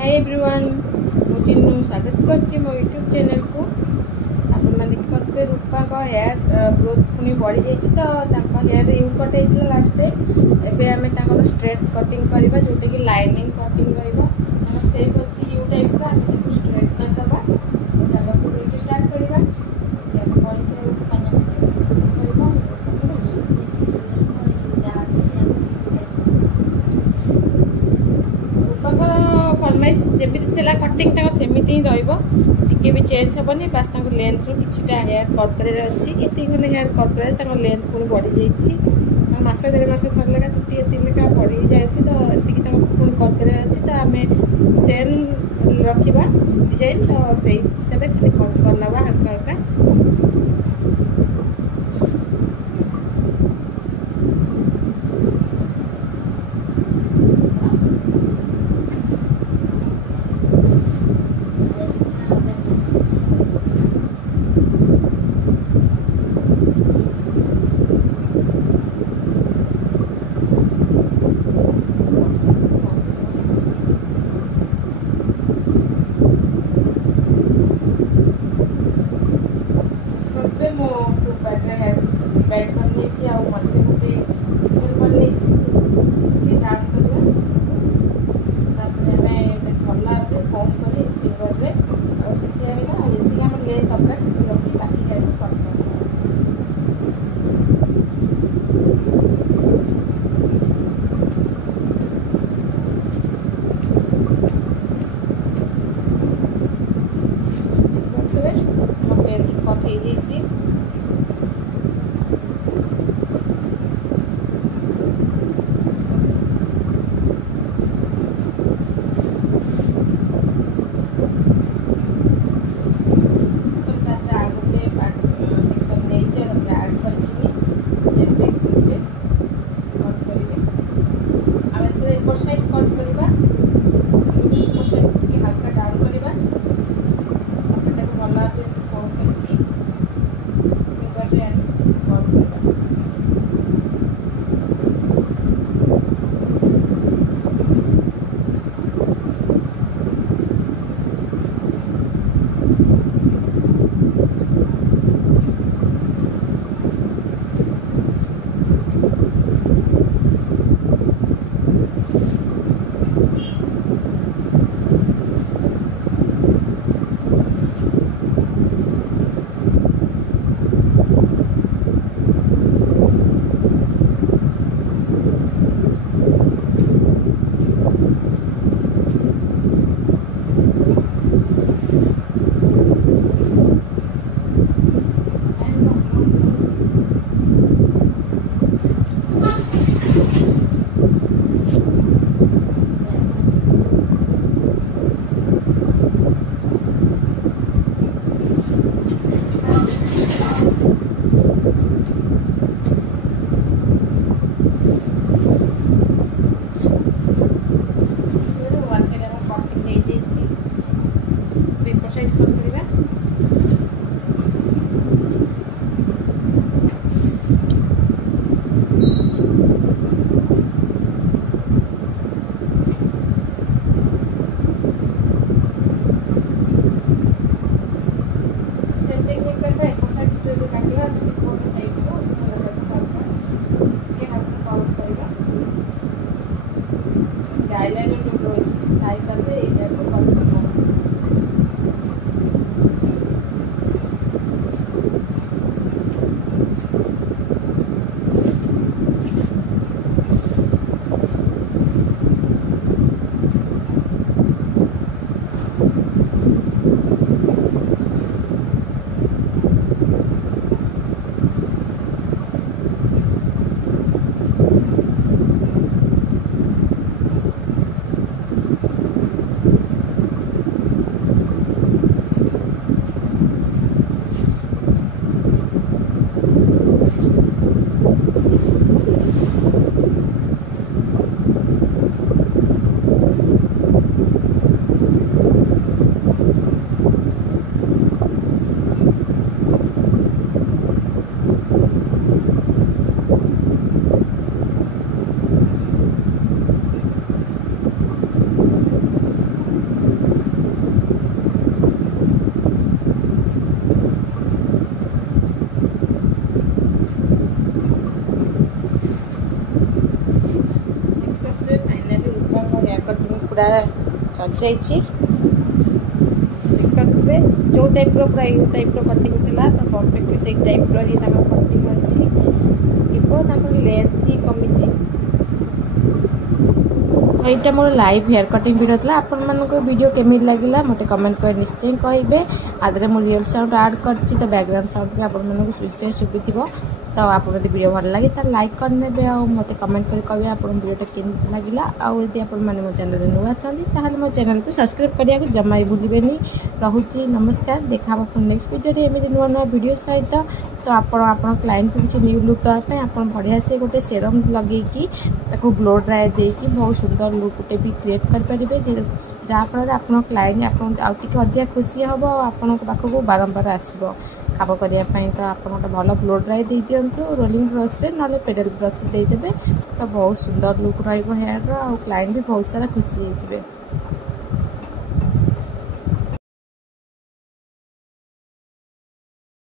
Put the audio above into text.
Hi everyone मु चिन्नू स्वागत करछि मो यूट्यूब चैनल को। आपण माने देखिपे रूपा का हेयर ग्रोथ पुनी बढ़ी जाइछि तो तांका हेयर यू कट हेतला लास्ट टाइम एबे हमें तांका स्ट्रेट कटिंग करबा जोटे कि लाइनिंग कटिंग रहइबा हम सेप अछि यू टाइप का हम ताको स्ट्रेट कर दबा ताको वीडियो स्टार्ट करबा हम कोन से खाना करबा फरमाइश जमी थी कटिंग सेमती ही रे भी चेंज हेनी बास लेंथ रू कि हेयर कट कर ये खंडे हेयर कट कर लेंथ पुणी बढ़ी जाइए मस 1.5 मास थर लेखा चुटी ये लेखा बढ़ी जाए तो ये पुणी कट कर तो आम सेम रखा डिजाइन तो से हिसाब से खाली कट करना हल्का हल्का बैड कर नहीं आ मझे गोटे सेक्शन कर नहीं डाउन करवा भला फोन कर फिंगर में किसी जी आम लेंथ दरकार रखी बाकी टाइम कट कट पूरा सजाई देखिए जो टाइप पूरा यू टाइप कटिंग थिला तो परफेक्ट से टाइप ही कटिंग अच्छी केवल लेंथ ही कमी। तो यहाँ मोर लाइव हेयर कटिंग वीडियो था। आपण मानक वीडियो केमी लगे मत कमेंट कर निश्चय कहे। आदि मु रियल साउंड ऐड करछि तो बैकग्राउंड साउंड भी आपण मानक सुविधा सुबी तो आप वीडियो भल लगे तो लाइक करने आ मत कमेंट कर कहे आप वीडियो केमती लगे। आदि आप मो चैनल नुआ चाहते मो चैनल को सब्सक्राइब करने को जमा ही भूलें। रोचे नमस्कार देखा नेक्स्ट वीडियो एमती नुआ नुआ वीडियो सहित। तो आप क्लाइंट को किसी न्यू लुक देवाई आप बढ़िया से गोटे सेरम लगे ब्लो ड्राई देकी बहुत सुंदर लुक गोटे भी क्रिएट करेंगे जहाँफल आप क्लाइंट आपके खुशी हम आपण पाखक बारंबार आसो काम करने। तो आप गोटे भल ब्लो ड्राई दे दिंतु रोलिंग ब्रश से ना पेडल ब्रश देदेवे तो बहुत सुंदर लुक रहा हेयर क्लाइंट भी बहुत सारा खुशी हो।